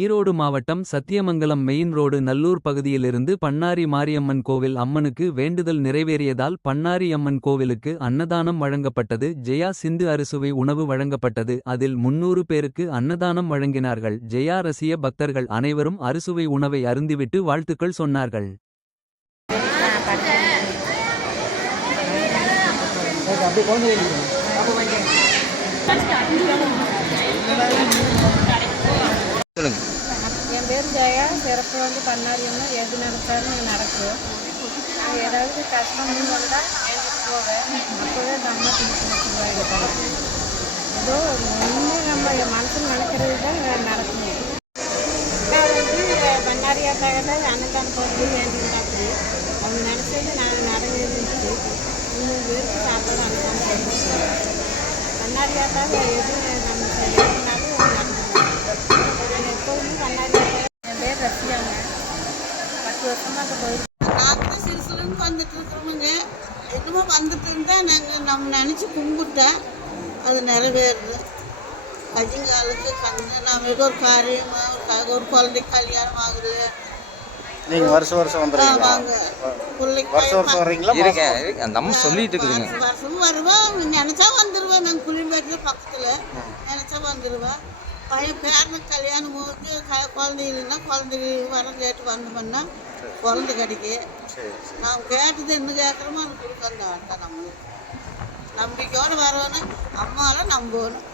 ஈரோடு மாவட்டம் Sathyamangalam main road Nallur பகுதியிலிருந்து பன்னாரி மாரியம்மன் கோவில் அம்மனுக்கு வேண்டுதல் நிறைவேறியதால் பன்னாரி அம்மன் கோவிலுக்கு அன்னதானம் வழங்கப்பட்டது. ஜெயா சிந்து அறுசுவை உணவு வழங்கப்பட்டது. அதில் 300 பேருக்கு அன்னதானம் வழங்கினார்கள். ஜெயா ரசிய பக்தர்கள் அனைவரும் அறுசுவை உணவை அருந்திவிட்டு வாழ்த்துக்கள் சொன்னார்கள். சொல்லுங்க. என் பேர் ஜெயா. சிறப்பு வந்து பண்ணாரியம்னா எது நினச்சாலும் நடக்கும். நான் ஏதாவது கஷ்டம்னு வந்தால் எழுதிட்டு போவேன். அப்போவே அந்த அம்மா திருப்பி வச்சுருவாங்க. ஏதோ ஒன்று நம்ம மனசில் நினைக்கிறது தான் நடக்கும். நான் வந்து பண்ணாரியாக்காக தான் அன்னதானம் போகிறது வேண்டியதாச்சு. அவங்க நினச்சது நான் நடந்துருந்துச்சு. 300 பேருக்கு சாப்பிட அன்னதானம் போகிறது. பண்ணாரியாக்காக எது நம்ம எதுனாலும் என் பேர் ரஷ்யாங்க. 10 வருஷமாக போயிருக்கோம். நாங்கள் சிறுசுலேருந்து வந்துட்டு இருக்கிறோமுங்க. என்னமோ வந்துட்டு இருந்தால் நம்ம நினச்சி கும்பிட்டேன், அது நிறைவேறுது. கஜிங்காலுக்கு நம்ம ஏதோ ஒரு காரியமாக ஒரு குழந்தை கல்யாணம் ஆகுது. நீங்கள் வருஷம் வந்துடுறீங்களா? வாங்க பிள்ளைக்கு வருஷம் வர்றீங்களா? அந்த அம்மா சொல்லிட்டு இருக்குதுங்க. வருஷமும் வருவேன். நினச்சா வந்துடுவேன். நாங்கள் புளியம்பேட்டில் பக்கத்தில் நினச்சா வந்துடுவேன். பையன் பேரனுக்கு கல்யாணம் போது குழந்தை இல்லைன்னா குழந்தைக்கு வர கேட்டு வந்தோம்னா குழந்தை கிடைக்கு. நாம் கேட்டது என்ன கேட்குறோமோ அது கொடுக்க வேண்டாம். நம்மளுக்கு நம்பிக்கையோடு வரணும். அம்மாவில் நம்பணும்.